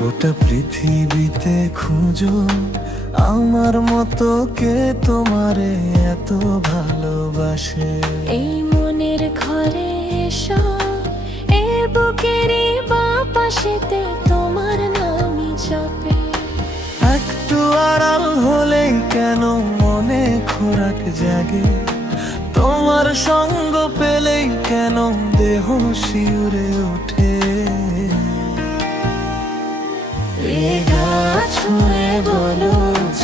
গোটা পৃথিবীতে খুঁজো আমার মতো কে তোমারে এত ভালোবাসে? এই মনের ঘরে এসো এ বুকেরই বা পাশেতে তোমার নামই জপে। একটু আড়াল হলে কেন মনে খোরাক জাগে? তোমার সঙ্গ পেলেই কেন দেহ শিউরে ওঠে?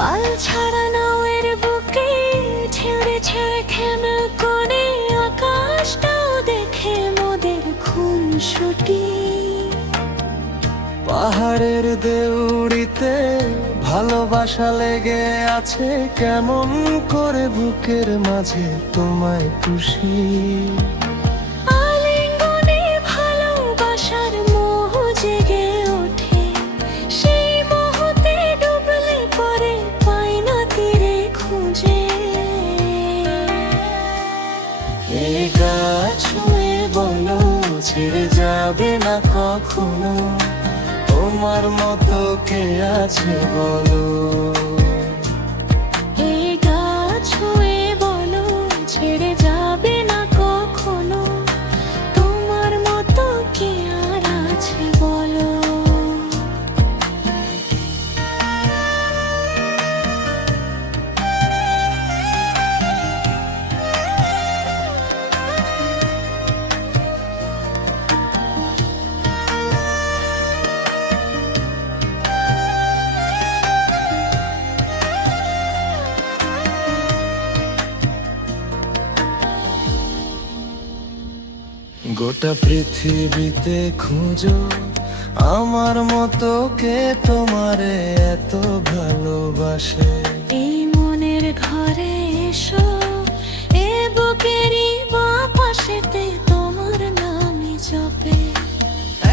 পাল ছাড়া নাওয়ের বুকে ছেড়ে ছেড়ে খেমে কোণে আকাশটাও দেখে মোদের খুন ছুটি পাহাড়ের দেউড়িতে ভালোবাসা লেগে আছে কেমন করে বুকের মাঝে তোমায় খুশি কখনো তোমার মতো কে আছে বলো? গোটা পৃথিবীতে খুঁজো আমার মতো কে তোমারে এত ভালোবাসে? এই মনের ঘরে এসো এ বুকেরই বা পাশেতে তোমার নামই জপে।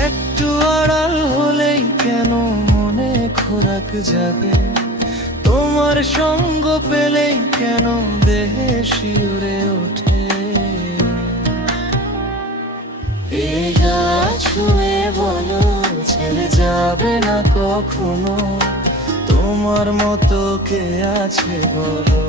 একটু আড়াল হলেই কেন মনে খোরাক যাবে? তোমার সঙ্গ পেলেই কেন দেহে শিউরে ওঠে? যাবে না কখনো? তোমার মতো কে আছে বলো?